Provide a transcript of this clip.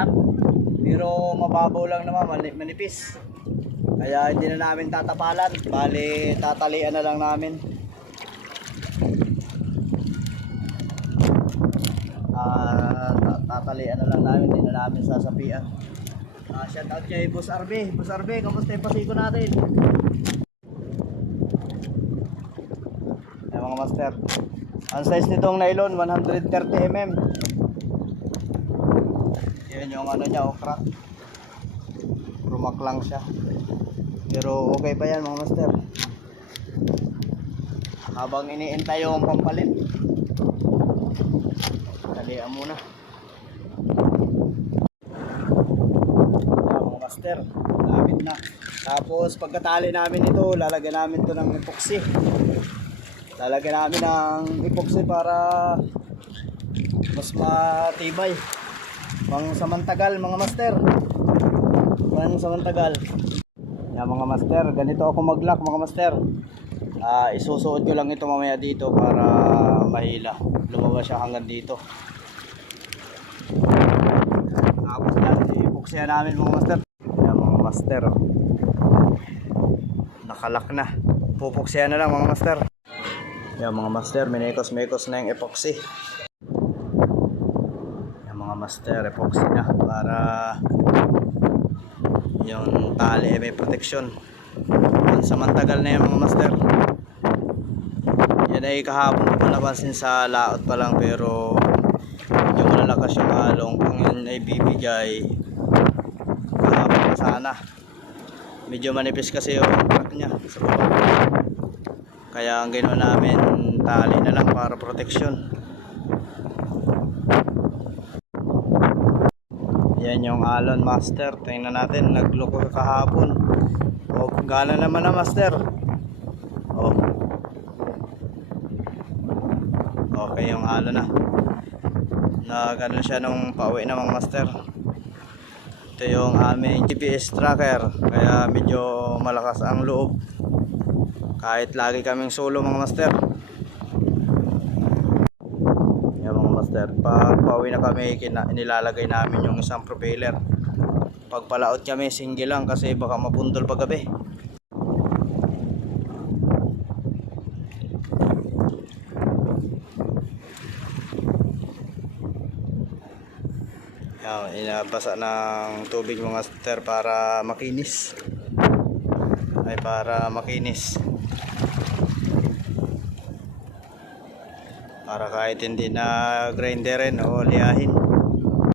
angat. Pero mababaw lang naman, mani- manipis. Kaya hindi na namin tatapalan. Bali, tatalian na lang namin. Ta- tatalian na lang namin, hindi na namin sasapian. Ah, shout out kay Boss Arbe. Boss Arbe, kamusta yung pasiko natin? Ayan mga master. Ang size nitong nylon, 130 mm. Yan yung ano niya, okra. Rumak lang siya. Pero okay pa yan mga master. Habang iniintay yung pampalit. Talian muna. Mga master. Gamit na. Tapos pagkatali namin ito, lalagyan namin to ng epoxy. Lalagyan namin ng epoxy para mas matibay. Pang samantagal mga master. Pang samantagal. Yan mga master, ganito ako mag-lock mga master. Ah, isusuot ko lang ito mamaya dito para mahila. Lumabas siya hanggang dito. Tapos yan, ipoksya namin mga master. Yan mga master. Oh. Nakalock na. Pupuksya na lang mga master. Yan mga master, minekos-mekos na yung epoxy. Master, epoxy na para yung tali ay may protection. Yan, samantagal na yan mga master. Yan ay kahapon ko pa napansin sa laot pa lang pero medyo malalakas yung along. Kung yun ay bibigay kahapon pa sana. Medyo manipis kasi yung track niya sa. Kaya ang ginawa namin tali na lang para protection. Yan yung Alon Master. Tingnan natin, nagloko kahapon. O, gana naman na Master. O. Okay yung Alon na. Ano siya nung pauwi na mga Master. Ito yung aming GPS tracker. Kaya medyo malakas ang loob. Kahit lagi kaming solo mga Master. Yan mga master, pag pauwi na kami, nilalagay namin yung isang propeller. Pag palaot kami, single lang kasi baka mapundol paggabi. Yan, inabasa ng tubig mga master para makinis. Ay para makinis. Para kahit hindi na grinderin o liyahin